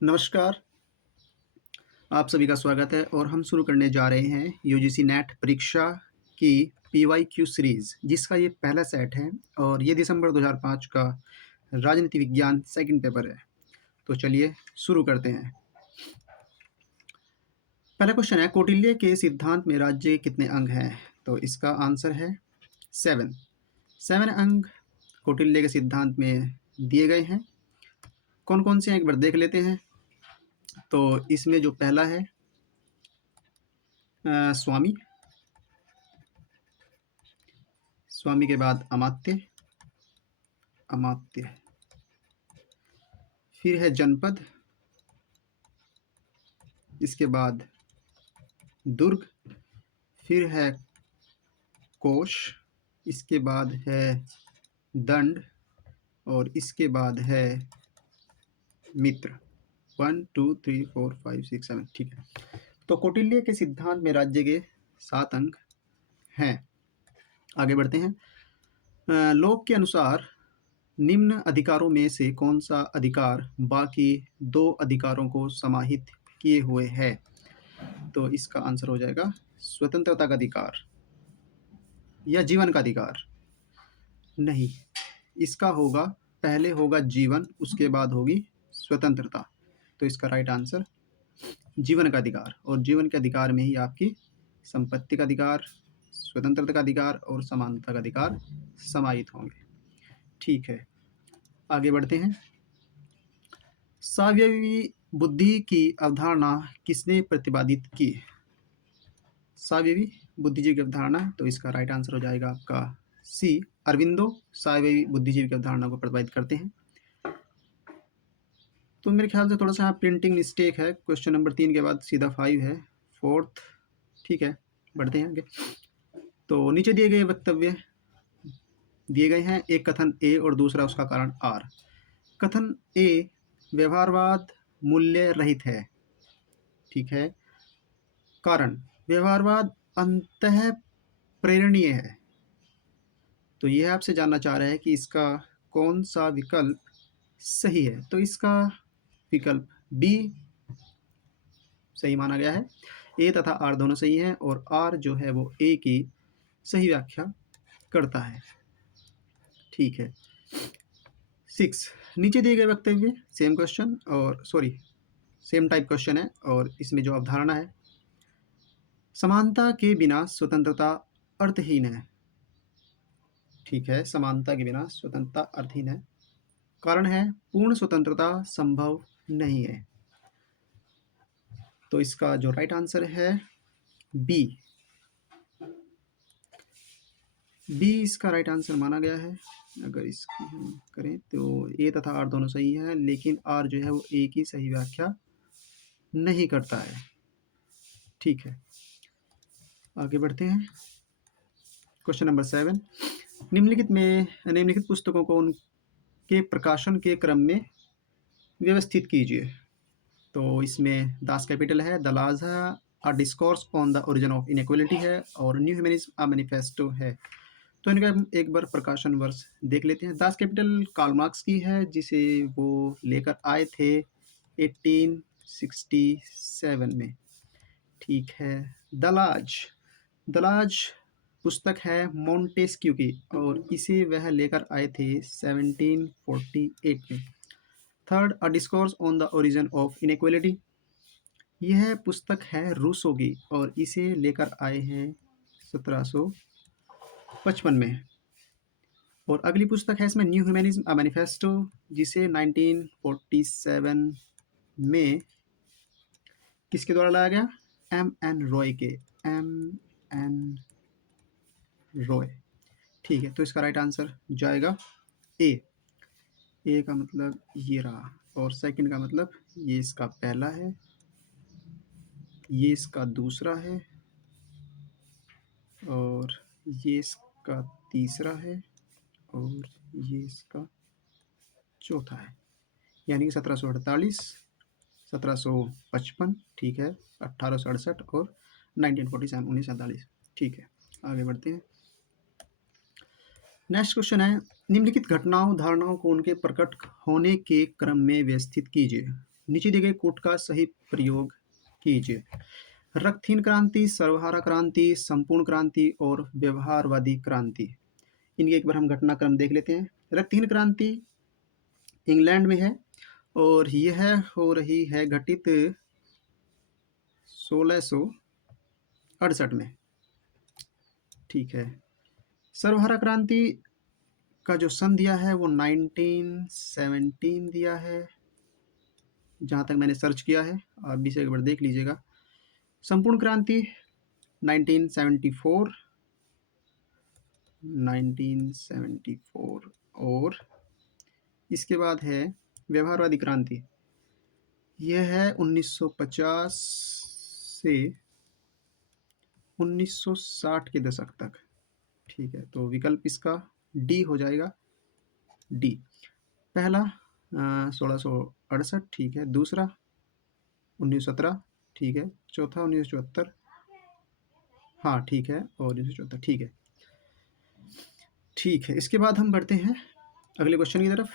नमस्कार, आप सभी का स्वागत है और हम शुरू करने जा रहे हैं यूजीसी नेट परीक्षा की पीवाईक्यू सीरीज़, जिसका ये पहला सेट है और ये दिसंबर 2005 का राजनीति विज्ञान सेकंड पेपर है। तो चलिए शुरू करते हैं। पहला क्वेश्चन है, कौटिल्य के सिद्धांत में राज्य के कितने अंग हैं? तो इसका आंसर है 7। 7 अंग कौटिल्य के सिद्धांत में दिए गए हैं। कौन कौन से हैं एक बार देख लेते हैं। तो इसमें जो पहला है स्वामी, स्वामी के बाद अमात्य, अमात्य, फिर है जनपद, इसके बाद दुर्ग, फिर है कोश, इसके बाद है दंड और इसके बाद है मित्र। 1 2 3 4 5 6 7, ठीक है। तो कौटिल्य के सिद्धांत में राज्य के 7 अंग हैं। आगे बढ़ते हैं। लोक के अनुसार निम्न अधिकारों में से कौन सा अधिकार बाकी 2 अधिकारों को समाहित किए हुए है? तो इसका आंसर हो जाएगा स्वतंत्रता का अधिकार या जीवन का अधिकार। नहीं, इसका होगा, पहले होगा जीवन, उसके बाद होगी स्वतंत्रता। तो इसका राइट आंसर जीवन का अधिकार, और जीवन के अधिकार में ही आपकी संपत्ति का अधिकार, स्वतंत्रता का अधिकार और समानता का अधिकार समाहित होंगे। ठीक है, आगे बढ़ते हैं। सावयवी बुद्धि की अवधारणा किसने प्रतिपादित की? सावयवी बुद्धिजीवी की अवधारणा, तो इसका राइट आंसर हो जाएगा आपका सी, अरविंदो सावयवी बुद्धिजीवी की अवधारणा को प्रतिपादित करते हैं। तो मेरे ख्याल से थोड़ा सा प्रिंटिंग मिस्टेक है, क्वेश्चन नंबर 3 के बाद सीधा 5 है, 4th। ठीक है, बढ़ते हैं आगे। तो नीचे दिए गए वक्तव्य दिए गए हैं, एक कथन ए और दूसरा उसका कारण आर। कथन ए, व्यवहारवाद मूल्य रहित है। ठीक है, कारण, व्यवहारवाद अंतः प्रेरणीय है। तो यह आपसे जानना चाह रहा है कि इसका कौन सा विकल्प सही है। तो इसका विकल्प बी सही माना गया है। ए तथा आर दोनों सही हैं और आर जो है वो ए की सही व्याख्या करता है। ठीक है। 6, नीचे दिए गए वक्तव्य सेम क्वेश्चन और सेम टाइप क्वेश्चन है और इसमें जो अवधारणा है, समानता के बिना स्वतंत्रता अर्थहीन है। ठीक है, समानता के बिना स्वतंत्रता अर्थहीन है। कारण है, पूर्ण स्वतंत्रता संभव नहीं है। तो इसका जो राइट आंसर है बी, बी इसका राइट आंसर माना गया है। अगर इसकी हम करें तो ए तथा आर दोनों सही है, लेकिन आर जो है वो ए की सही व्याख्या नहीं करता है। ठीक है, आगे बढ़ते हैं। क्वेश्चन नंबर 7, निम्नलिखित पुस्तकों को उनके प्रकाशन के क्रम में व्यवस्थित कीजिए। तो इसमें दास कैपिटल है, द लाजा अ discourse on the origin of inequality है और न्यू ह्यूमनिज्म अ मैनिफेस्टो है। तो इनका हम एक बार प्रकाशन वर्ष देख लेते हैं। दास कैपिटल कार्ल मार्क्स की है, जिसे वो लेकर आए थे 1867 में। ठीक है, दलाज, दलाज पुस्तक है मोंटेस्क्यू की और इसे वह लेकर आए थे 1748 में। Third, a discourse on the origin of inequality, यह पुस्तक है रूसो की और इसे लेकर आए हैं 1755 में। और अगली पुस्तक है इसमें न्यू ह्यूमनिज्म अ मैनिफेस्टो, जिसे 1947 में किसके द्वारा लाया गया? एम एन रॉय के, एम एन रॉय। ठीक है, तो इसका राइट आंसर जाएगा ए। ए का मतलब ये रहा और सेकंड का मतलब ये इसका पहला है, ये इसका दूसरा है और ये इसका तीसरा है और ये इसका चौथा है। यानी कि 1748, 1755, ठीक है, 1868 और 1947, 1947। ठीक है, आगे बढ़ते हैं। नेक्स्ट क्वेश्चन है, निम्नलिखित घटनाओं धारणाओं को उनके प्रकट होने के क्रम में व्यवस्थित कीजिए। नीचे दिए गए कोट का सही प्रयोग कीजिए। रक्तहीन क्रांति, सर्वहारा क्रांति, संपूर्ण क्रांति और व्यवहारवादी क्रांति। इनके एक बार हम घटनाक्रम देख लेते हैं। रक्तहीन क्रांति इंग्लैंड में है और यह हो रही है घटित 1668 में। ठीक है। सर्वहारा क्रांति का जो सन दिया है वो 1917 दिया है, जहाँ तक मैंने सर्च किया है। आप भी से एक बार देख लीजिएगा। संपूर्ण क्रांति 1974 और इसके बाद है व्यवहारवादी क्रांति, यह है 1950 से 1960 के दशक तक। ठीक है, तो विकल्प इसका डी हो जाएगा, डी। पहला 1668, ठीक है। दूसरा 1917, ठीक है। चौथा 1974, हाँ ठीक है, और 1974, ठीक है। ठीक है, इसके बाद हम बढ़ते हैं अगले क्वेश्चन की तरफ।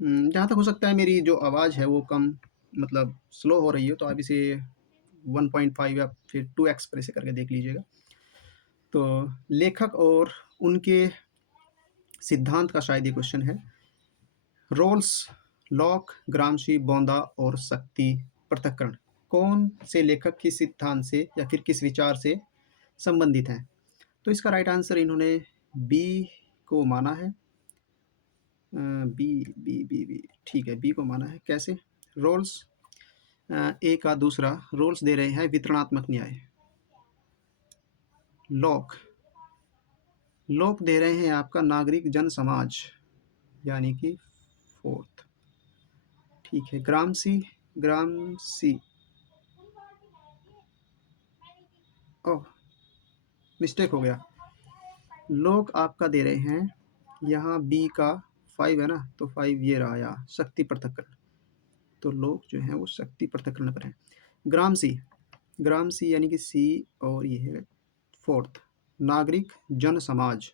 जहाँ तक हो सकता है मेरी जो आवाज़ है वो कम मतलब स्लो हो रही है, तो आप इसे 1.5 या फिर 2x पर ऐसे करके देख लीजिएगा। तो लेखक और उनके सिद्धांत का शायद ये क्वेश्चन है। रोल्स, लॉक, ग्रामशी, बोंदा और शक्ति पृथक्करण कौन से लेखक किस सिद्धांत से या फिर किस विचार से संबंधित हैं? तो इसका राइट आंसर इन्होंने बी को माना है। बी बी बी बी ठीक है, बी को माना है। कैसे? रोल्स, ए का दूसरा रोल्स दे रहे हैं वितरणात्मक न्याय। लॉक, लॉक दे रहे हैं आपका नागरिक जन समाज, यानी कि फोर्थ। ठीक है। ग्रामसी, ग्रामसी, ओह मिस्टेक हो गया। लोग आपका दे रहे हैं यहाँ बी का 5 है ना, तो 5 ये रहा यहाँ शक्ति पृथक्करण। तो लोग जो हैं वो शक्ति पृथक्करण पर हैं। ग्रामसी, ग्रामसी यानी कि सी, और ये है फोर्थ नागरिक जन समाज,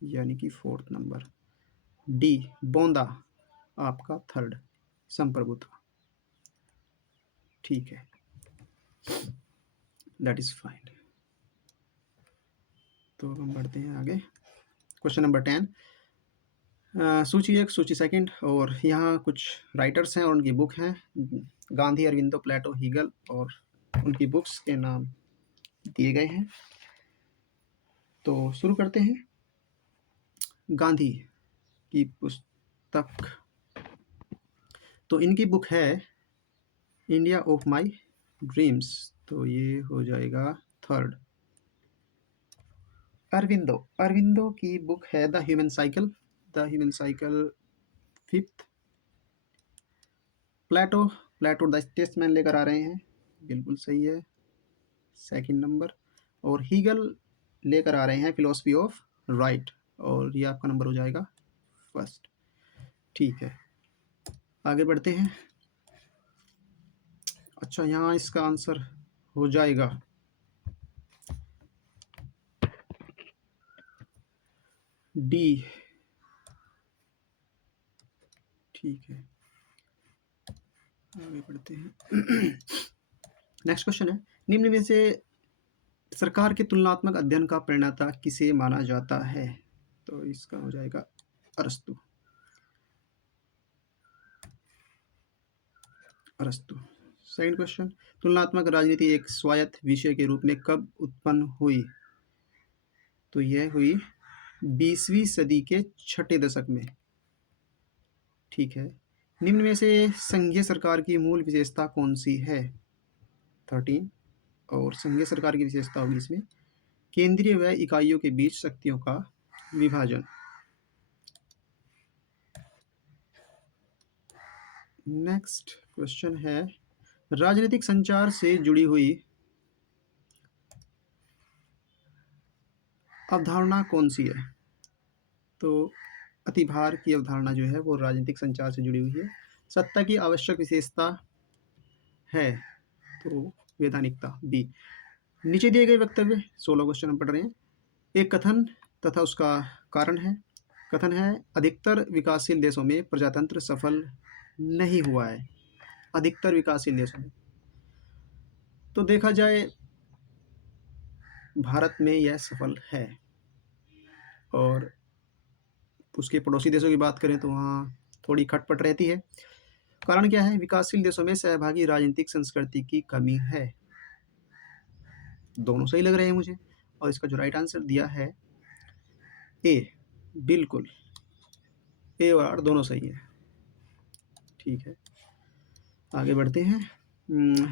यानी कि फोर्थ नंबर। डी बोंदा आपका थर्ड संप्रभुता। ठीक है, दैट इज फाइन। तो हम बढ़ते हैं आगे। क्वेश्चन नंबर 10, सूची 1, सूची सेकंड, और यहाँ कुछ राइटर्स हैं और उनकी बुक हैं। गांधी, अरविंदो, प्लेटो, हीगल, और उनकी बुक्स के नाम दिए गए हैं। तो शुरू करते हैं। गांधी की पुस्तक, तो इनकी बुक है इंडिया ऑफ माय ड्रीम्स, तो ये हो जाएगा थर्ड। अरविंदो, अरविंदो की बुक है the human cycle, the human cycle fifth. Plato, Plato the statesman लेकर आ रहे हैं, बिल्कुल सही है, सेकंड नंबर। और हीगल लेकर आ रहे हैं फिलोसफी ऑफ राइट, और ये आपका नंबर हो जाएगा फर्स्ट। ठीक है, आगे बढ़ते हैं। अच्छा, यहाँ इसका आंसर हो जाएगा डी। ठीक है, आगे बढ़ते हैं। नेक्स्ट क्वेश्चन है, निम्न में से सरकार के तुलनात्मक अध्ययन का प्रणेता किसे माना जाता है? तो इसका हो जाएगा अरस्तु, अरस्तु। सेकंड क्वेश्चन, तुलनात्मक राजनीति एक स्वायत्त विषय के रूप में कब उत्पन्न हुई? तो यह हुई 20वीं सदी के छठे दशक में। ठीक है, निम्न में से संघीय सरकार की मूल विशेषता कौन सी है? 13, और संघीय सरकार की विशेषता होगी इसमें केंद्रीय व इकाइयों के बीच शक्तियों का विभाजन। नेक्स्ट क्वेश्चन है, राजनीतिक संचार से जुड़ी हुई अवधारणा कौन सी है? तो अतिभार की अवधारणा जो है वो राजनीतिक संचार से जुड़ी हुई है। सत्ता की आवश्यक विशेषता है, तो वैधानिकता, बी। नीचे दिए गए वक्तव्य 16 क्वेश्चन हम पढ़ रहे हैं। एक कथन तथा उसका कारण है, कथन है अधिकतर विकासशील देशों में प्रजातंत्र सफल नहीं हुआ है। अधिकतर विकासशील देशों में, तो देखा जाए भारत में यह सफल है। और उसके पड़ोसी देशों की बात करें तो वहाँ थोड़ी खटपट रहती है। कारण क्या है? विकासशील देशों में सहभागी राजनीतिक संस्कृति की कमी है। दोनों सही लग रहे हैं मुझे, और इसका जो राइट आंसर दिया है ए, बिल्कुल ए और आर दोनों सही है। ठीक है, आगे बढ़ते हैं।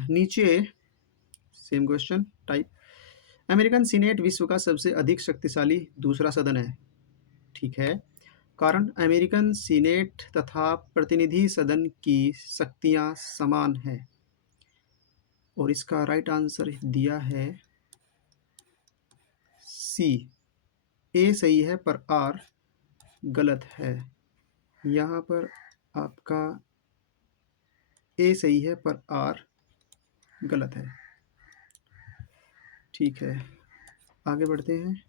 नीचे same question type, American senate विश्व का सबसे अधिक शक्तिशाली दूसरा सदन है। ठीक है, कारण अमेरिकन सीनेट तथा प्रतिनिधि सदन की शक्तियां समान है, और इसका राइट आंसर दिया है सी। ए सही है पर आर गलत है। यहाँ पर आपका ए सही है पर आर गलत है। ठीक है, आगे बढ़ते हैं।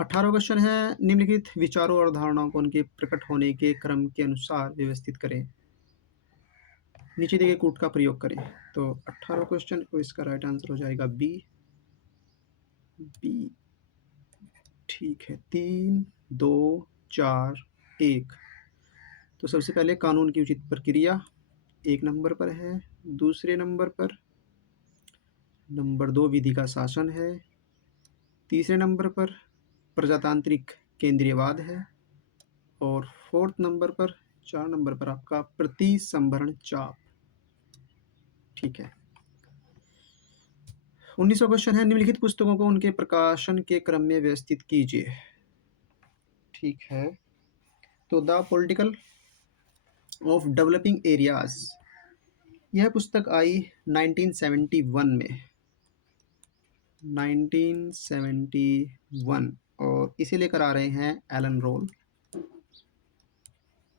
18वां क्वेश्चन है, निम्नलिखित विचारों और धारणाओं को उनके प्रकट होने के क्रम के अनुसार व्यवस्थित करें। नीचे दिए गए कूट का प्रयोग करें। तो 18वां क्वेश्चन को इसका राइट आंसर हो जाएगा बी। बी ठीक है, 3, 2, 4, 1। तो सबसे पहले कानून की उचित प्रक्रिया 1 नंबर पर है। दूसरे नंबर पर नंबर 2 विधि का शासन है। तीसरे नंबर पर प्रजातांत्रिक केंद्रीयवाद है। और 4th नंबर पर 4 नंबर पर आपका प्रतिसंभरण चाप। ठीक है, 19वां क्वेश्चन है, निम्नलिखित पुस्तकों को उनके प्रकाशन के क्रम में व्यवस्थित कीजिए। ठीक है, तो the political of developing areas, यह पुस्तक आई 1971 में। 1971, और इसे लेकर आ रहे हैं एलन रोल।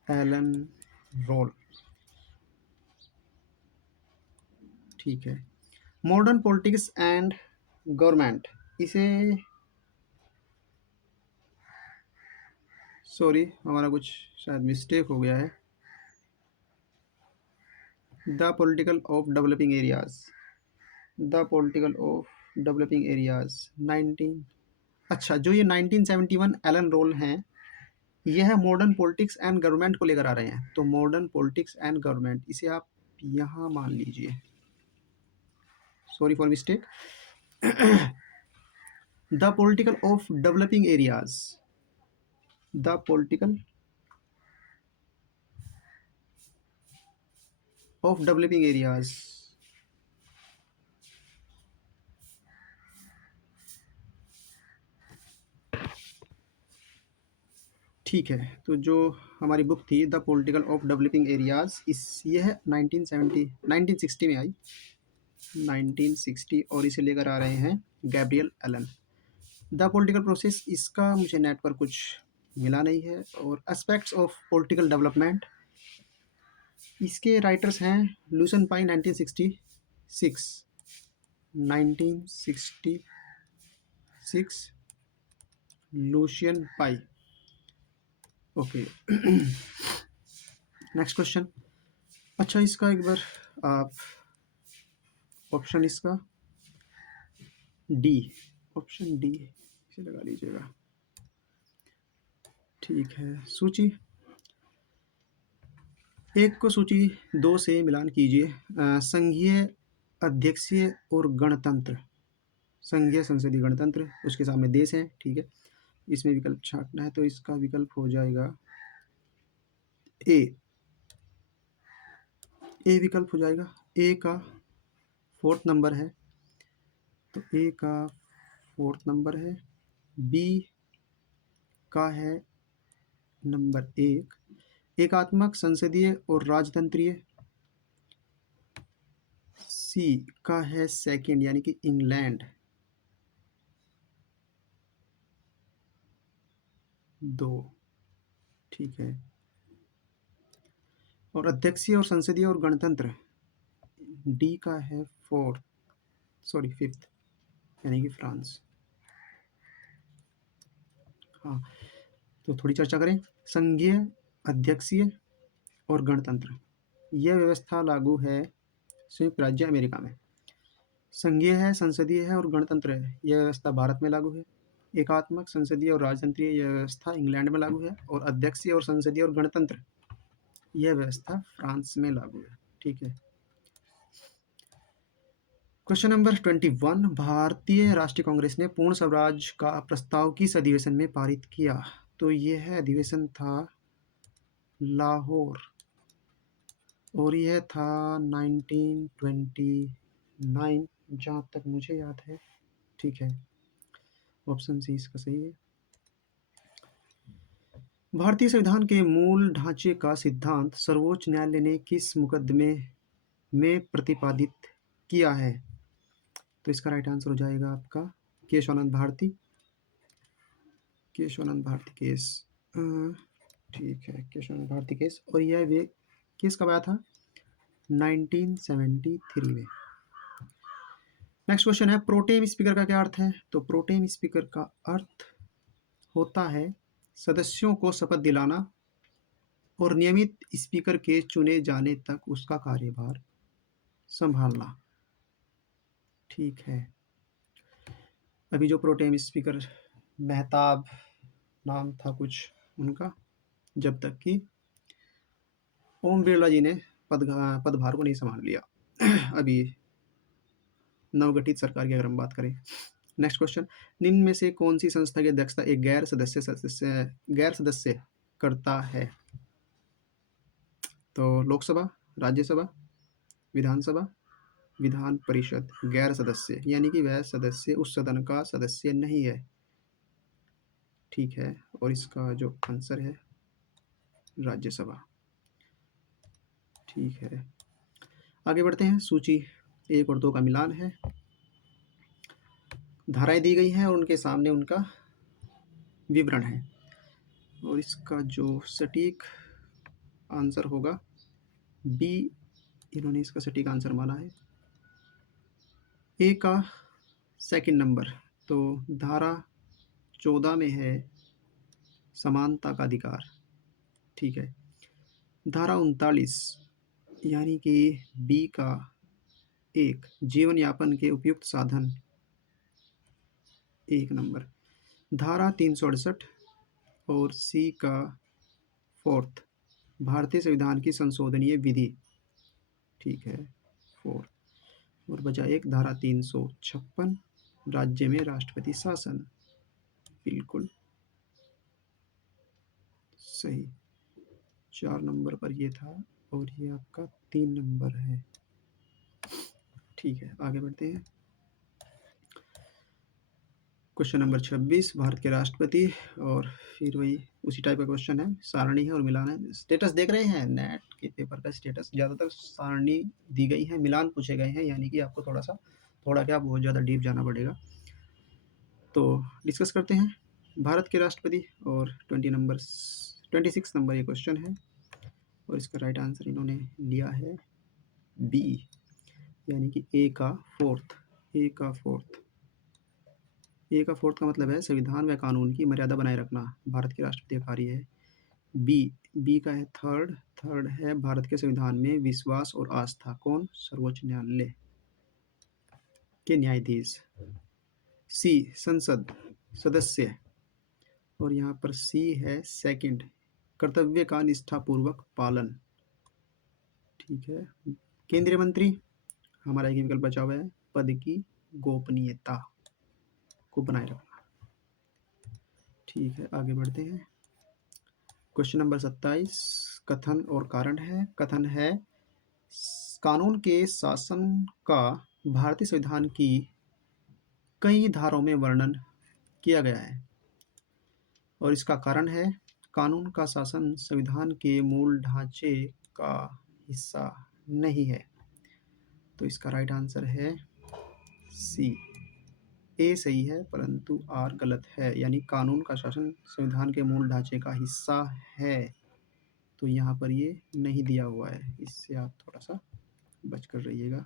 एलन रोल, ठीक है। मॉडर्न पॉलिटिक्स एंड गवर्नमेंट, इसे सॉरी हमारा कुछ शायद मिस्टेक हो गया है। The political of developing areas, the political of developing areas 19, अच्छा जो ये 1971 एलन रोल हैं, यह मॉडर्न पॉलिटिक्स एंड गवर्नमेंट को लेकर आ रहे हैं। तो मॉडर्न पॉलिटिक्स एंड गवर्नमेंट, इसे आप यहाँ मान लीजिए, sorry for mistake. The political of developing areas, the political of developing areas, ठीक है। तो जो हमारी बुक थी the political of developing areas, इस यह 1960 में आई, 1960, और इसे लेकर आ रहे हैं Gabriel Allen. The political process, इसका मुझे नेट पर कुछ मिला नहीं है। और एस्पेक्ट्स ऑफ पॉलिटिकल डेवलपमेंट, इसके राइटर्स हैं Lucian Pye 1966, 1966 Lucian Pye. Okay, next question. अच्छा, इसका एक बार आप ऑप्शन, इसका डी, ऑप्शन डी इसे लगा लीजिएगा। ठीक है, सूची 1 को सूची 2 से मिलान कीजिए। संघीय अध्यक्षीय और गणतंत्र, संघीय संसदीय गणतंत्र, उसके सामने देश है। ठीक है, इसमें विकल्प छांटना है, तो इसका विकल्प हो जाएगा ए। ए विकल्प हो जाएगा। ए का 4th नंबर है, तो ए का 4th नंबर है। बी का है नंबर 1, एकात्मक संसदीय और राजतंत्रीय। सी का है 2nd यानी कि इंग्लैंड। 2, ठीक है। और अध्यक्षीय और संसदीय और गणतंत्र, डी का है 4th, सॉरी 5th यानी कि फ्रांस। हाँ, तो थोड़ी चर्चा करें। संघीय, अध्यक्षीय और गणतंत्र, यह व्यवस्था लागू है संयुक्त राज्य अमेरिका में। संघीय है, संसदीय है और गणतंत्र है, यह व्यवस्था भारत में लागू है। एकात्मक, संसदीय और राजतंत्रीय, यह व्यवस्था इंग्लैंड में लागू है। और अध्यक्षीय और संसदीय और गणतंत्र, यह व्यवस्था फ्रांस में लागू है। ठीक है। क्वेश्चन नंबर 21, भारतीय राष्ट्रीय कांग्रेस ने पूर्ण स्वराज का प्रस्ताव किस अधिवेशन में पारित किया? तो यह अधिवेशन था लाहौर और यह था 1929, जहाँ तक मुझे याद है। ठीक है, ऑप्शन सी इसका सही है। भारतीय संविधान के मूल ढांचे का सिद्धांत सर्वोच्च न्यायालय ने किस मुकदमे में प्रतिपादित किया है? तो इसका राइट आंसर हो जाएगा आपका केशवानंद भारती, केशवानंद भारती केस। ठीक है, केशवानंद भारती केस। और यह वे केस कब आया था? 1973 में। नेक्स्ट क्वेश्चन है, प्रोटेम स्पीकर का क्या अर्थ है? तो प्रोटेम स्पीकर का अर्थ होता है सदस्यों को शपथ दिलाना और नियमित स्पीकर के चुने जाने तक उसका कार्यभार संभालना। ठीक है। अभी जो प्रोटेम स्पीकर मेहताब नाम था कुछ उनका, जब तक कि ओम बिरला जी ने पदभार को नहीं संभाल लिया अभी नवगठित सरकार की अगर हम बात करें। नेक्स्ट क्वेश्चन, निम्न में से कौन सी संस्था की अध्यक्षता एक गैर सदस्य करता है? तो लोकसभा, राज्यसभा, विधानसभा, विधान परिषद। गैर सदस्य यानी कि वह सदस्य उस सदन का सदस्य नहीं है। ठीक है, और इसका जो आंसर है राज्यसभा। ठीक है, आगे बढ़ते हैं। सूची 1 और 2 का मिलान है। धाराएं दी गई हैं और उनके सामने उनका विवरण है। और इसका जो सटीक आंसर होगा बी, इन्होंने इसका सटीक आंसर माना है। ए का सेकंड नंबर, तो धारा 14 में है समानता का अधिकार। ठीक है। धारा 39 यानी कि बी का 1, जीवन यापन के उपयुक्त साधन, 1 नंबर। धारा 368 और सी का 4th, भारतीय संविधान की संशोधनीय विधि। ठीक है, 4। और बचा एक धारा 356, राज्य में राष्ट्रपति शासन। बिल्कुल सही, 4 नंबर पर ये था और ये आपका 3 नंबर है। ठीक है, आगे बढ़ते हैं। क्वेश्चन नंबर 26, भारत के राष्ट्रपति, और फिर वही उसी टाइप का क्वेश्चन है, सारणी है और मिलान है। स्टेटस देख रहे हैं, नेट के पेपर का स्टेटस ज़्यादातर सारणी दी गई है, मिलान पूछे गए हैं, यानी कि आपको थोड़ा क्या बहुत ज़्यादा डीप जाना पड़ेगा। तो डिस्कस करते हैं भारत के राष्ट्रपति, और 26 नंबर ये क्वेश्चन है और इसका राइट आंसर इन्होंने लिया है बी, यानी कि ए का 4th। ए का 4th का मतलब है संविधान व कानून की मर्यादा बनाए रखना, भारत के राष्ट्रपति का कार्य है। बी का है थर्ड है भारत के संविधान में विश्वास और आस्था, कौन? सर्वोच्च न्यायालय के न्यायाधीश। सी, संसद सदस्य, और यहाँ पर सी है सेकंड, कर्तव्य का निष्ठापूर्वक पालन। ठीक है। केंद्रीय मंत्री, हमारा एक विकल्प बचा हुआ है, पद की गोपनीयता को बनाए रखना। ठीक है, आगे बढ़ते हैं। क्वेश्चन नंबर 27, कथन और कारण है। कथन है, कानून के शासन का भारतीय संविधान की कई धाराओं में वर्णन किया गया है। और इसका कारण है, कानून का शासन संविधान के मूल ढांचे का हिस्सा नहीं है। तो इसका राइट आंसर है सी। ए सही है परंतु आर गलत है, यानी कानून का शासन संविधान के मूल ढांचे का हिस्सा है, तो यहाँ पर ये नहीं दिया हुआ है, इससे आप थोड़ा सा बच कर रहिएगा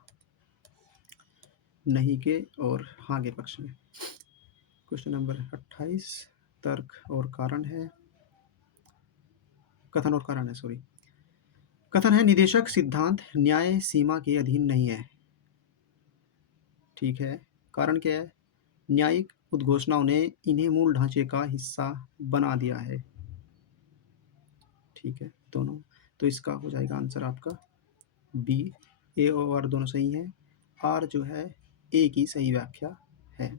नहीं के और हाँ के पक्ष में। क्वेश्चन नंबर 28, तर्क और कारण है। कथन और कारण है, सॉरी। कथन है निदेशक सिद्धांत न्याय सीमा के अधीन नहीं है। ठीक है। कारण क्या है? न्यायिक उद्घोषणाओं ने इन्हें मूल ढांचे का हिस्सा बना दिया है। ठीक है, दोनों। तो इसका हो जाएगा आंसर आपका बी। ए और आर दोनों सही हैं। आर जो है ए की सही व्याख्या है।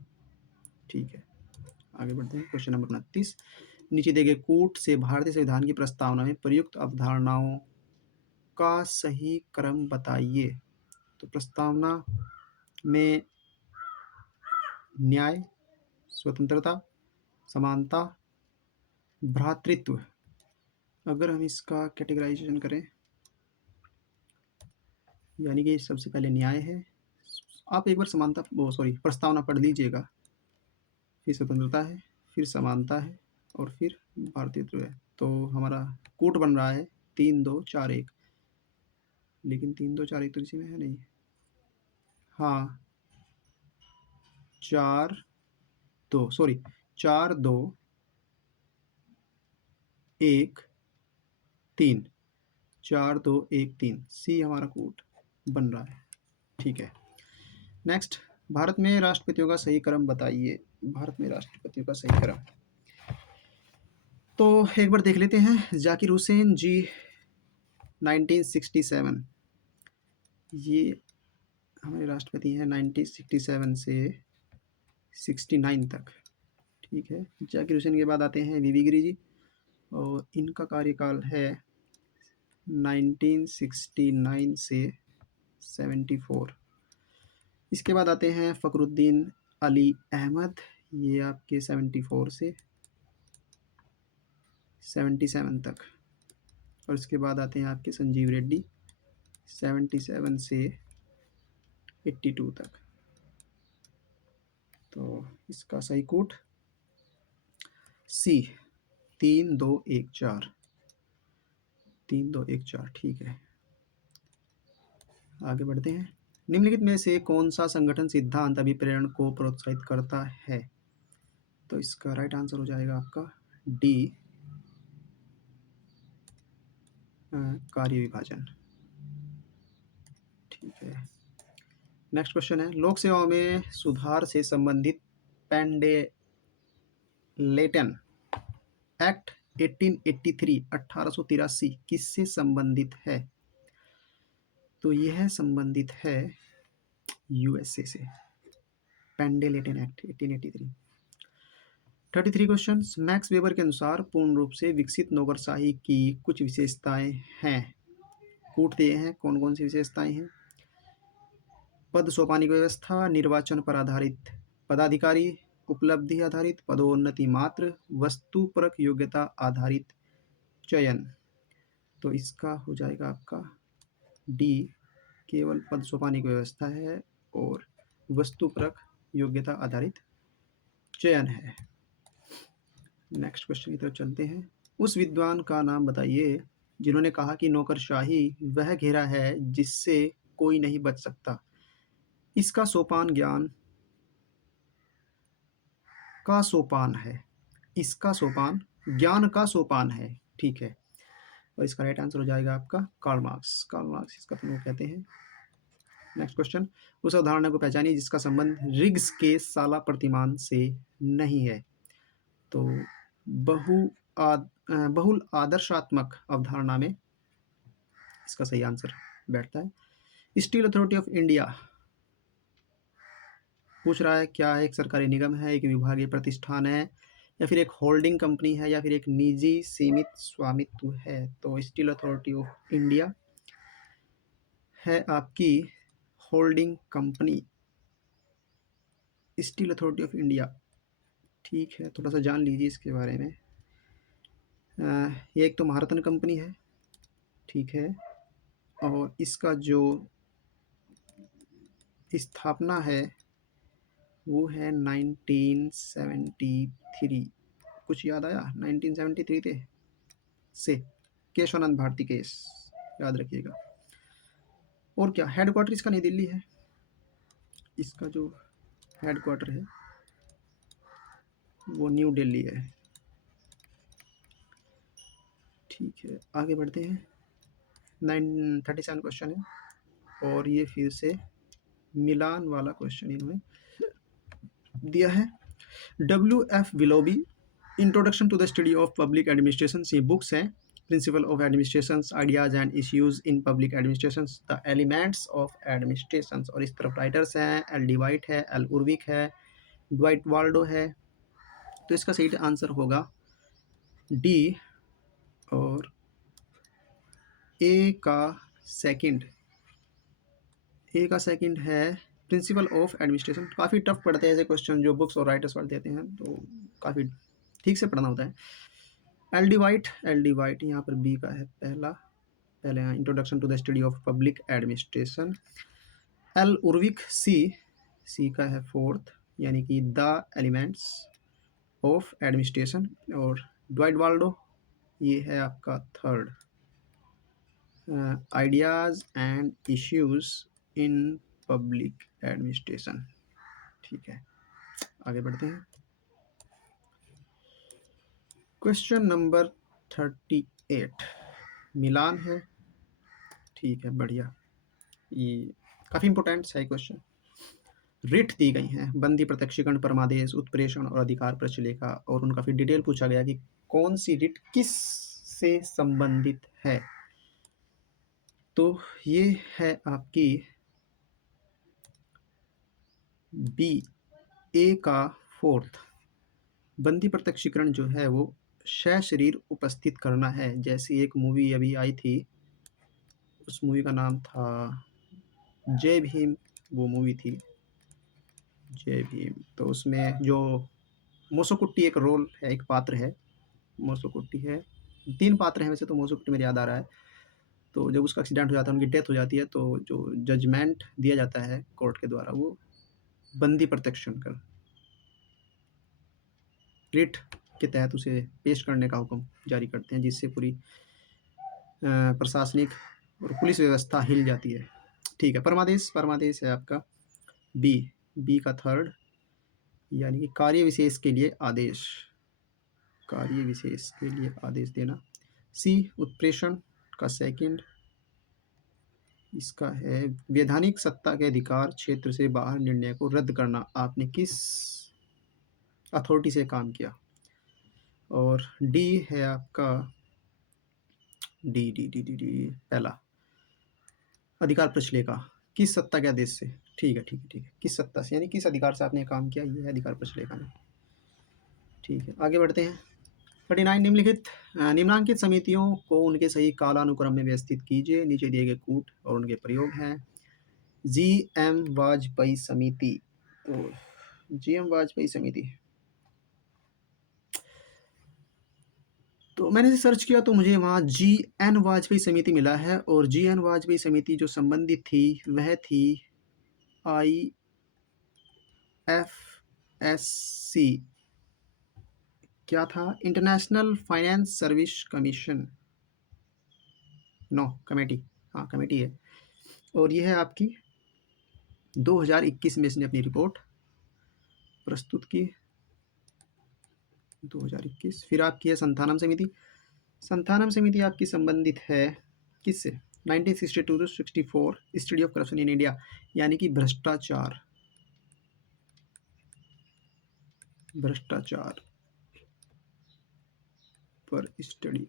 ठीक है, आगे बढ़ते हैं। Question number 29। नीचे दिए गए कूट से भारतीय संविधान की प्रस्तावना में प्रयुक्त अवधारणाओं का सही क्रम बताइए। तो प्रस्तावना में न्याय, स्वतंत्रता, समानता, भ्रातृत्व, अगर हम इसका कैटेगराइजेशन करें, यानी कि सबसे पहले न्याय है। आप एक बार समानता, वो सॉरी, प्रस्तावना पढ़ लीजिएगा। फिर स्वतंत्रता है, फिर समानता है, और फिर भ्रातृत्व है। तो हमारा कूट बन रहा है 3-2-4-1, लेकिन 3-2-4-1 तो इसी में है नहीं। हाँ, 4-2, सॉरी, 4-2-1-3, 4-2-1-3, सी हमारा कूट बन रहा है। ठीक है। नेक्स्ट, भारत में राष्ट्रपतियों का सही क्रम बताइए। भारत में राष्ट्रपतियों का सही क्रम, तो एक बार देख लेते हैं। जाकिर हुसैन जी 1967, ये हमारे राष्ट्रपति हैं 1967 से 69 तक। ठीक है। जाकिर हुसैन के बाद आते हैं वीवी गिरी जी, और इनका कार्यकाल है 1969 से 74। इसके बाद आते हैं फ़खरुद्दीन अली अहमद, ये आपके 74 से 77 तक। और इसके बाद आते हैं आपके संजीव रेड्डी 77 से 82 तक। तो इसका सही कूट सी 3-2-1-4, 3-2-1-4। ठीक है, आगे बढ़ते हैं। निम्नलिखित में से कौन सा संगठन सिद्धांत अभिप्रेरण को प्रोत्साहित करता है? तो इसका राइट आंसर हो जाएगा आपका डी, कार्य विभाजन। ठीक है। नेक्स्ट क्वेश्चन है, लोक सेवाओं में सुधार से संबंधित पेंडेलेटन एक्ट 1883 1883 किससे संबंधित है? तो यह संबंधित है यूएसए से। पेंडेलेटन एक्ट 1883। 33 क्वेश्चन, मैक्स वेबर के अनुसार पूर्ण रूप से विकसित नौकरशाही की कुछ विशेषताएं हैं। कूट दिए हैं, कौन कौन सी विशेषताएं हैं? पद सोपानिक व्यवस्था, निर्वाचन पर आधारित पदाधिकारी, उपलब्धि आधारित पदोन्नति मात्र, वस्तुपरक योग्यता आधारित चयन। तो इसका हो जाएगा आपका डी, केवल पद सोपानिक व्यवस्था है और वस्तुपरक योग्यता आधारित चयन है। नेक्स्ट क्वेश्चन की तरफ चलते हैं। उस विद्वान का नाम बताइए जिन्होंने कहा कि नौकरशाही वह घेरा है जिससे कोई नहीं बच सकता। इसका सोपान ज्ञान का सोपान है। इसका सोपान ज्ञान का सोपान है। ठीक है, और इसका राइट आंसर हो जाएगा आपका कार्ल मार्क्स। कार्ल मार्क्स इसका तो कहते हैं। नेक्स्ट क्वेश्चन, उस अवधारणा को पहचानिए जिसका संबंध रिग्स के साला प्रतिमान से नहीं है। तो बहुल आदर्शात्मक अवधारणा में इसका सही आंसर बैठता है। स्टील अथॉरिटी ऑफ इंडिया पूछ रहा है क्या है, एक सरकारी निगम है, एक विभागीय प्रतिष्ठान है, या फिर एक होल्डिंग कंपनी है, या फिर एक निजी सीमित स्वामित्व है। तो स्टील अथॉरिटी ऑफ इंडिया है आपकी holding company, steel authority of India. ठीक है, थोड़ा सा जान लीजिए इसके बारे में। ये एक तो महारत्न कंपनी है। ठीक है, और इसका जो स्थापना है वो है 1973। कुछ याद आया? 1973 थे से केशवानंद भारती केस, याद रखिएगा। और क्या, हेडक्वार्टर इसका नई दिल्ली है। इसका जो हेडक्वार्टर है वो न्यू दिल्ली है। ठीक है, आगे बढ़ते हैं। 937 क्वेश्चन है और ये फिर से मिलान वाला क्वेश्चन इन्होंने दिया है। W.F. Willoughby, introduction to the study of public administration, ये बुक्स हैं। Principle of administration, ideas and issues in public administration, the elements of administration, और इस तरफ राइटर्स हैं एल डी वाइट है, एल उर्विक है, ड्वाइट वाल्डो है। तो इसका सही आंसर होगा डी। और ए का सेकंड है प्रिंसिपल ऑफ एडमिनिस्ट्रेशन। काफ़ी टफ पढ़ते हैं ऐसे क्वेश्चन जो बुक्स और राइटर्स वाले देते हैं, तो काफ़ी ठीक से पढ़ना होता है। एल डी वाइट यहाँ पर बी का है पहले यहाँ introduction to the study of public administration. L Urwick सी का है फोर्थ, यानी कि द एलिमेंट्स ऑफ एडमिनिस्ट्रेशन। और ड्वाइट वाल्डो ये है आपका third, ideas and issues in public administration. ठीक है, आगे बढ़ते हैं। क्वेश्चन नंबर 38 मिलान है। ठीक है, बढ़िया, ये काफ़ी इंपॉर्टेंट है क्वेश्चन। रिट दी गई हैं, बंदी, प्रत्यक्षीकरण, परमादेश, उत्प्रेषण और अधिकार प्रचलिका, और उनका फिर डिटेल पूछा गया कि कौन सी रिट किस से संबंधित है। तो ये है आपकी बी, ए का फोर्थ। बंदी प्रत्यक्षीकरण जो है वो शरीर उपस्थित करना है। जैसी एक मूवी अभी आई थी, उस मूवी का नाम था जय भीम, वो मूवी थी जय भीम। तो उसमें जो मोसोकुट्टी एक रोल है, एक पात्र है, मोसोकुट्टी है, 3 पात्र हैं वैसे, तो मोसोकुट्टी मेरे याद आ रहा है। तो जब उसका एक्सीडेंट हो जाता है, उनकी डेथ हो जाती है, तो जो जजमेंट दिया जाता है कोर्ट के द्वारा, वो बंदी प्रत्यक्षण कर रिट के तहत उसे पेश करने का हुक्म जारी करते हैं, जिससे पूरी प्रशासनिक और पुलिस व्यवस्था हिल जाती है। ठीक है, परमादेश है आपका बी का थर्ड, यानी कि कार्य विशेष के लिए आदेश देना। सी, उत्प्रेषण का सेकंड, इसका है वैधानिक सत्ता के अधिकार क्षेत्र से बाहर निर्णय को रद्द करना। आपने किस अथॉरिटी से काम किया। और डी है आपका डी पहला, अधिकार प्रचलिका, किस सत्ता के आदेश से। ठीक है, किस सत्ता से, यानी किस अधिकार से आपने काम किया, ये है अधिकार प्रचलिका में। ठीक है, आगे बढ़ते हैं। 39 निम्नांकित समितियों को उनके सही कालानुक्रम में व्यवस्थित कीजिए। नीचे दिए गए कूट और उनके प्रयोग हैं। GM वाजपेयी समिति, तो GM वाजपेयी समिति, तो मैंने सर्च किया तो मुझे वहाँ GN वाजपेयी समिति मिला है। और GN वाजपेयी समिति जो संबंधित थी वह थी IFSC, क्या था, international finance service commission, no committee, हाँ कमेटी है। और ये है आपकी 2021 में इसने अपनी रिपोर्ट प्रस्तुत की, 2021। फिर आपकी है संथानम समिति आपकी संबंधित है किससे, 1962 to 64, study of corruption in India, यानी कि भ्रष्टाचार पर स्टडी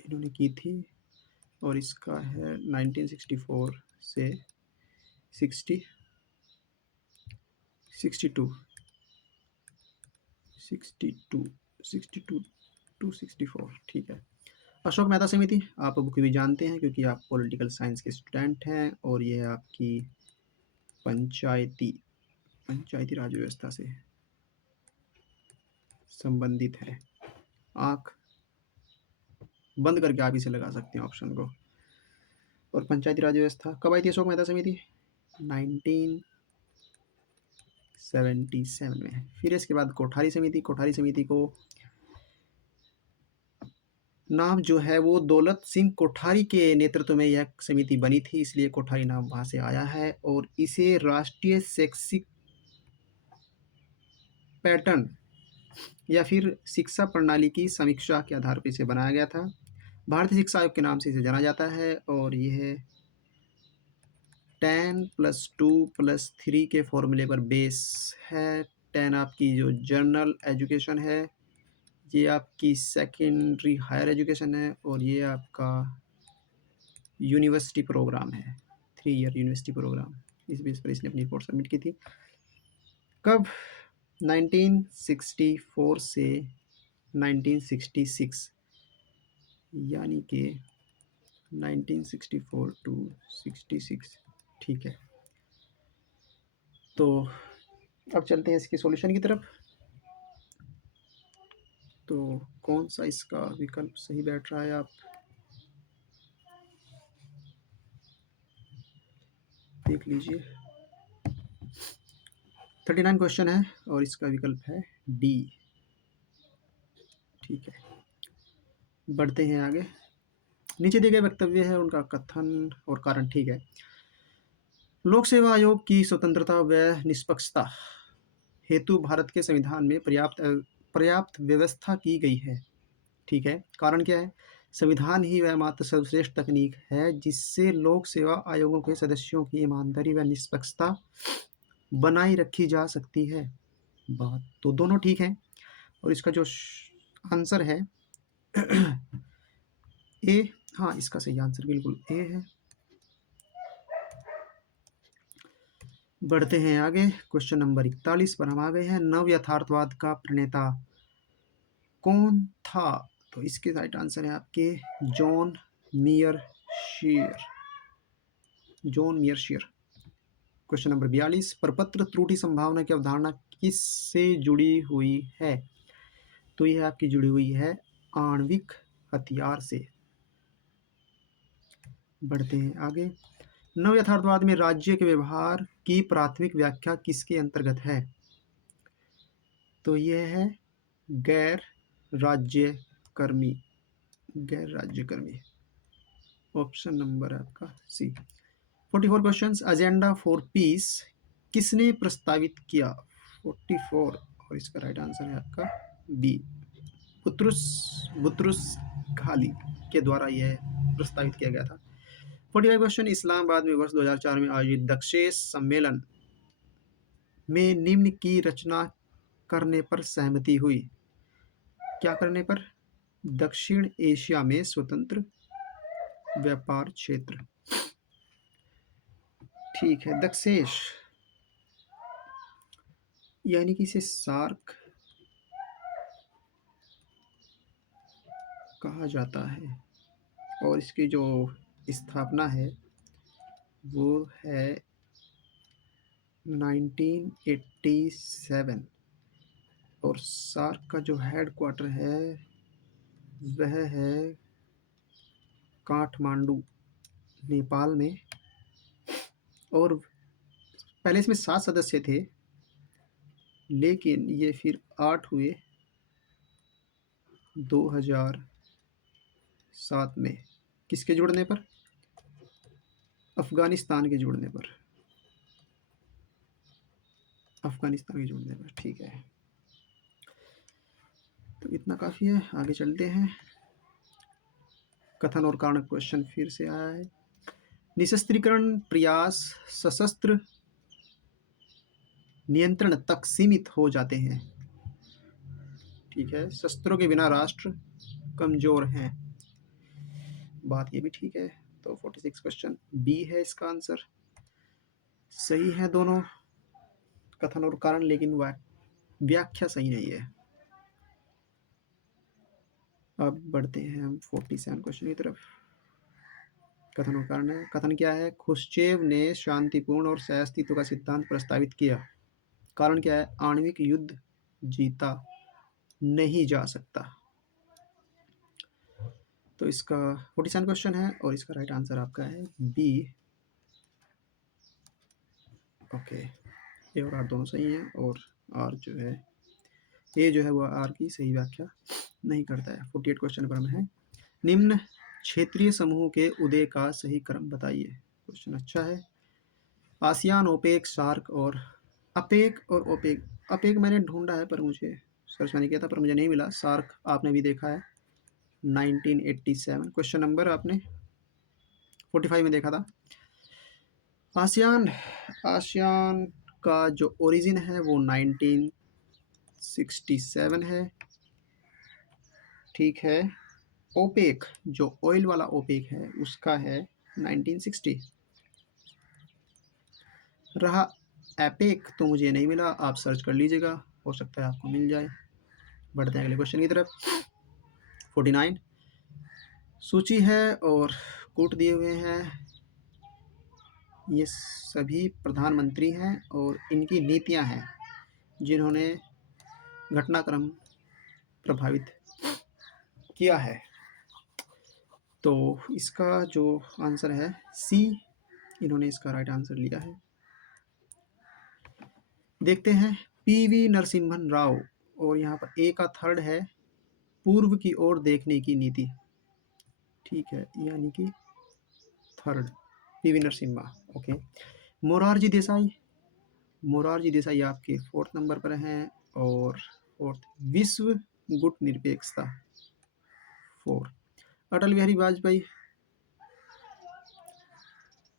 इन्होंने की थी। और इसका है 1964 से 62 to 64। ठीक है, अशोक मेहता समिति आप बुक भी जानते हैं क्योंकि आप पॉलिटिकल साइंस के स्टूडेंट हैं। और ये आपकी पंचायती राज व्यवस्था से संबंधित है। आँख बंद करके आप इसे लगा सकते हैं ऑप्शन को। और पंचायती राज व्यवस्था कब आई थी अशोक मेहता समिति, 1977 में। फिर इसके बाद कोठारी समिति को नाम जो है वो दौलत सिंह कोठारी के नेतृत्व में यह समिति बनी थी, इसलिए कोठारी नाम वहाँ से आया है। और इसे राष्ट्रीय शैक्षिक पैटर्न या फिर शिक्षा प्रणाली की समीक्षा के आधार पर इसे बनाया गया था। भारतीय शिक्षा आयोग के नाम से इसे जाना जाता है और ये है 10+2+3 के फॉर्मूले पर बेस है। 10 आपकी जो जनरल एजुकेशन है, ये आपकी सेकेंडरी हायर एजुकेशन है और ये आपका यूनिवर्सिटी प्रोग्राम है, 3 ईयर यूनिवर्सिटी प्रोग्राम। इस बेस पर इसने अपनी रिपोर्ट सबमिट की थी। कब? 1964 से 1966, यानी कि 1964 टू 66। ठीक है, तो अब चलते हैं इसके सॉल्यूशन की तरफ। तो कौन सा इसका विकल्प सही बैठ रहा है, आप देख लीजिए। 39 क्वेश्चन है और इसका विकल्प है डी। ठीक है, बढ़ते हैं आगे। नीचे दिए गए वक्तव्य है, उनका कथन और कारण। ठीक है, लोक सेवा आयोग की स्वतंत्रता व निष्पक्षता हेतु भारत के संविधान में पर्याप्त व्यवस्था की गई है। ठीक है, कारण क्या है? संविधान ही वह मात्र सर्वश्रेष्ठ तकनीक है जिससे लोक सेवा आयोगों के सदस्यों की ईमानदारी व निष्पक्षता बनाई रखी जा सकती है। बात तो दोनों ठीक है और इसका जो आंसर है ए, हाँ इसका सही आंसर बिल्कुल ए है। बढ़ते हैं आगे, क्वेश्चन नंबर 41 पर हम आ गए हैं। नव यथार्थवाद का प्रणेता कौन था? तो इसके राइट आंसर है आपके John मियर shear. John मियर shear. Question number 42, प्रपत्र त्रुटि संभावना की अवधारणा किससे जुड़ी हुई है? तो यह आपकी जुड़ी हुई है आणविक हथियार से। बढ़ते हैं आगे, नव यथार्थवाद में राज्य के व्यवहार की प्राथमिक व्याख्या किसके अंतर्गत है? तो यह है गैर राज्यकर्मी। गैर राज्यकर्मी, ऑप्शन नंबर आपका सी। 44 क्वेश्चंस, एजेंडा फॉर पीस किसने प्रस्तावित किया? 44, और इसका राइट आंसर है आपका बी, बुतरुस बुतरुस घाली के द्वारा यह प्रस्तावित किया गया था। 45 क्वेश्चन, इस्लामाबाद में वर्ष 2004 में आयोजित दक्षेस सम्मेलन में निम्न की रचना करने पर सहमति हुई। क्या करने पर? दक्षिण एशिया में स्वतंत्र व्यापार क्षेत्र। ठीक है, दक्षेस यानी कि इसे सार्क कहा जाता है और इसकी जो स्थापना है वो है 1987 और सार्क का जो हेड क्वार्टर है वह है काठमांडू, नेपाल में। और पहले इसमें 7 सदस्य थे, लेकिन ये फिर 8 हुए 2007 में। किसके जुड़ने पर? अफगानिस्तान के जुड़ने पर। अफगानिस्तान के जुड़ने पर। ठीक है, तो इतना काफ़ी है, आगे चलते हैं। कथन और कारण क्वेश्चन फिर से आया है। निशस्त्रीकरण प्रयास सशस्त्र नियंत्रण तक सीमित हो जाते हैं। ठीक है, शस्त्रों के बिना राष्ट्र कमजोर हैं। बात ये भी ठीक है। तो 46 क्वेश्चन बी है इसका आंसर। सही है दोनों कथन और कारण, लेकिन व्याख्या सही नहीं है। अब बढ़ते हैं हम 47 क्वेश्चन की तरफ। कथन और कारण है। कथन क्या है? खुश्चेव ने शांतिपूर्ण और सहअस्तित्व का सिद्धांत प्रस्तावित किया। कारण क्या है? आणविक युद्ध जीता नहीं जा सकता। तो इसका 47 क्वेश्चन है और इसका राइट आंसर आपका है बी। ओके, ए और आर दोनों सही हैं और आर जो है ए जो है वो आर की सही व्याख्या नहीं करता है। 48 क्वेश्चन पर हम हैं। निम्न क्षेत्रीय समूह के उदय का सही क्रम बताइए। क्वेश्चन अच्छा है। आसियान, ओपेक, सार्क और अपेक और ओपेक। अपेक मैंने ढूंढा है पर मुझे सर्च मैंने किया था पर मुझे नहीं मिला। सार्क आपने भी देखा है। 1987। क्वेश्चन नंबर आपने 45 में देखा था। आसियान, आसियान का जो ओरिजिन है वो 1967 है। ठीक है। ओपेक, जो ऑयल वाला ओपेक है उसका है 1960। रहा एपेक तो मुझे नहीं मिला, आप सर्च कर लीजिएगा, हो सकता है आपको मिल जाए। बढ़ते हैं अगले क्वेश्चन की तरफ। 49 सूची है और कोट दिए हुए हैं। ये सभी प्रधानमंत्री हैं और इनकी नीतियां हैं जिन्होंने घटनाक्रम प्रभावित किया है। तो इसका जो आंसर है सी, इन्होंने इसका राइट आंसर लिया है। देखते हैं पीवी नरसिम्हन राव, और यहाँ पर ए का थर्ड है पूर्व की ओर देखने की नीति। ठीक है, यानी कि third PV Narasimha. Okay. Morarji Desai, Morarji Desai आपके फोर्थ नंबर पर हैं। और फोर्थ विश्व गुट निरपेक्षता 4। अटल बिहारी वाजपेयी,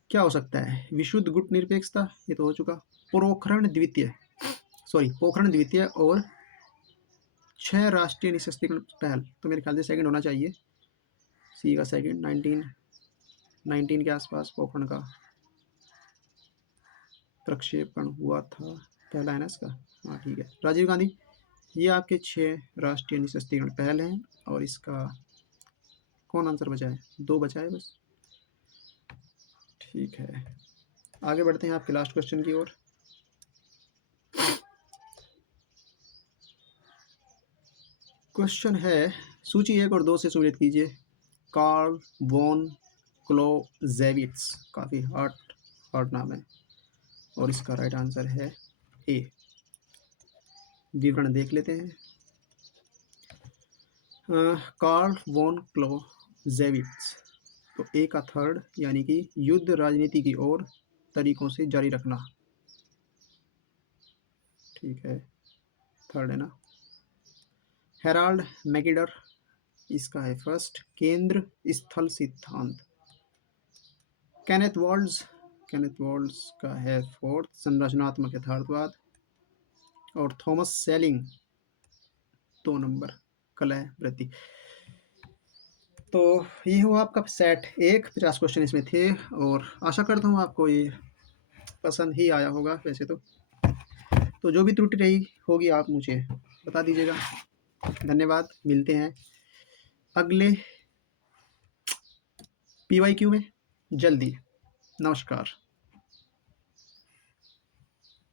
क्या हो सकता है? विशुद्ध गुट निरपेक्षता, ये तो हो चुका। पोखरण द्वितीय, सॉरी पोखरण द्वितीय और 6 राष्ट्रीय निःशस्त्रीकरण पहल, तो मेरे ख्याल से सेकंड होना चाहिए। सी का सेकंड 1919 के आसपास पोखरण का प्रक्षेपण हुआ था, पहला है ना इसका। हाँ ठीक है। राजीव गांधी, ये आपके 6 राष्ट्रीय निःशस्त्रीकरण पहल हैं। और इसका कौन आंसर बचा है? 2 बचा है बस। ठीक है, आगे बढ़ते हैं आपके लास्ट क्वेश्चन की ओर। क्वेश्चन है सूची 1 और 2 से सुमेलित कीजिए। कार्ल वॉन क्लोजेविट्स, काफ़ी हार्ड नाम है, और इसका राइट आंसर है ए। विवरण देख लेते हैं। कार्ल वॉन क्लोजेविट्स, तो ए का थर्ड, यानी कि युद्ध राजनीति की ओर तरीकों से जारी रखना। ठीक है, थर्ड है ना। हेराल्ड मैकिडर, इसका है फर्स्ट, केंद्र स्थल सिद्धांत। केनेथ वॉल्ड्स, केनेथ वॉल्ड्स का है फोर्थ, संरचनात्मक यथार्थवाद। और थॉमस सेलिंग 2 नंबर, कलह वृद्धि। तो ये हुआ आपका सेट 1, 50 क्वेश्चन इसमें थे, और आशा करता हूँ आपको ये पसंद ही आया होगा। वैसे तो जो भी त्रुटि रही होगी आप मुझे बता दीजिएगा। धन्यवाद, मिलते हैं अगले PYQ में जल्दी। नमस्कार।